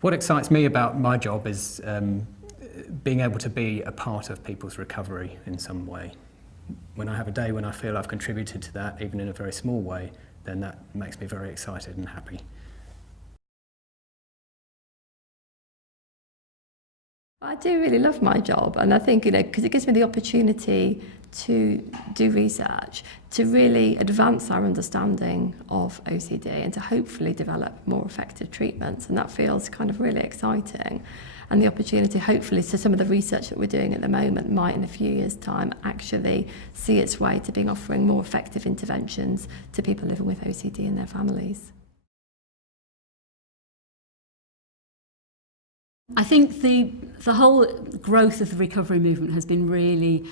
What excites me about my job is being able to be a part of people's recovery in some way. When I have a day when I feel I've contributed to that, even in a very small way, then that makes me very excited and happy. I do really love my job, and I think, because it gives me the opportunity to do research, to really advance our understanding of OCD and to hopefully develop more effective treatments, and that feels kind of really exciting. And the opportunity, hopefully, so some of the research that we're doing at the moment might in a few years' time actually see its way to being offering more effective interventions to people living with OCD and their families. I think the whole growth of the recovery movement has been really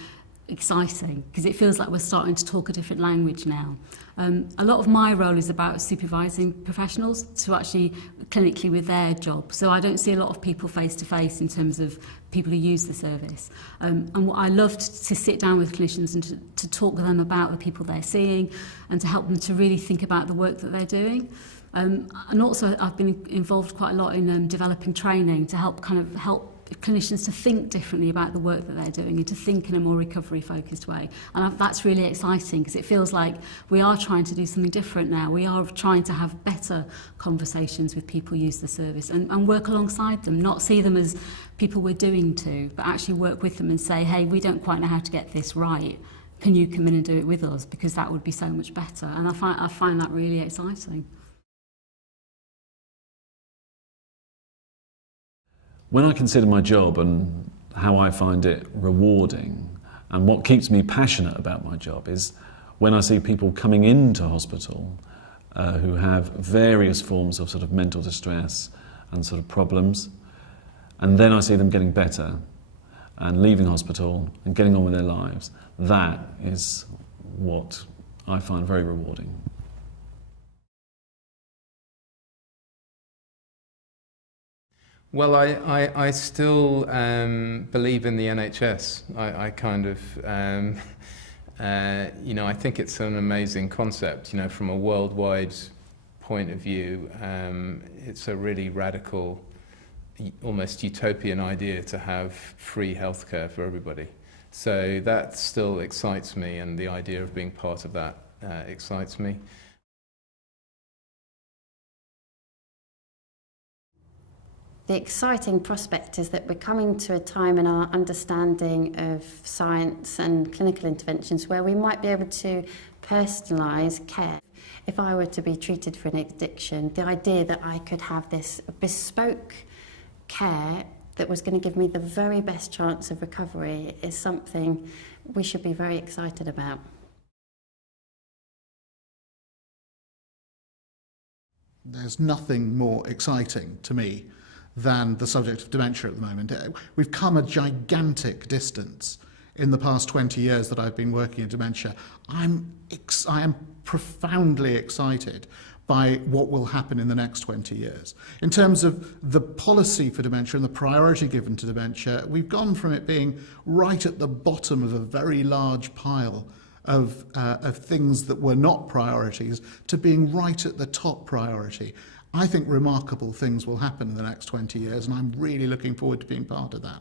exciting because it feels like we're starting to talk a different language now. A lot of my role is about supervising professionals to actually clinically with their job. So I don't see a lot of people face to face in terms of people who use the service. And what I loved to sit down with clinicians and to talk with them about the people they're seeing and to help them to really think about the work that they're doing. And also I've been involved quite a lot in developing training to help clinicians to think differently about the work that they're doing and to think in a more recovery focused way. And that's really exciting because it feels like we are trying to do something different now. We are trying to have better conversations with people who use the service and work alongside them, not see them as people we're doing to, but actually work with them and say, hey, we don't quite know how to get this right. Can you come in and do it with us? Because that would be so much better. And I find that really exciting. When I consider my job and how I find it rewarding and what keeps me passionate about my job is when I see people coming into hospital who have various forms of sort of mental distress and sort of problems, and then I see them getting better and leaving hospital and getting on with their lives. That is what I find very rewarding. Well, I still believe in the NHS. I kind of, I think it's an amazing concept. From a worldwide point of view, it's a really radical, almost utopian idea to have free healthcare for everybody. So that still excites me, and the idea of being part of that excites me. The exciting prospect is that we're coming to a time in our understanding of science and clinical interventions where we might be able to personalise care. If I were to be treated for an addiction, the idea that I could have this bespoke care that was going to give me the very best chance of recovery is something we should be very excited about. There's nothing more exciting to me than the subject of dementia at the moment. We've come a gigantic distance in the past 20 years that I've been working in dementia. I am profoundly excited by what will happen in the next 20 years. In terms of the policy for dementia and the priority given to dementia, we've gone from it being right at the bottom of a very large pile of things that were not priorities to being right at the top priority. I think remarkable things will happen in the next 20 years, and I'm really looking forward to being part of that.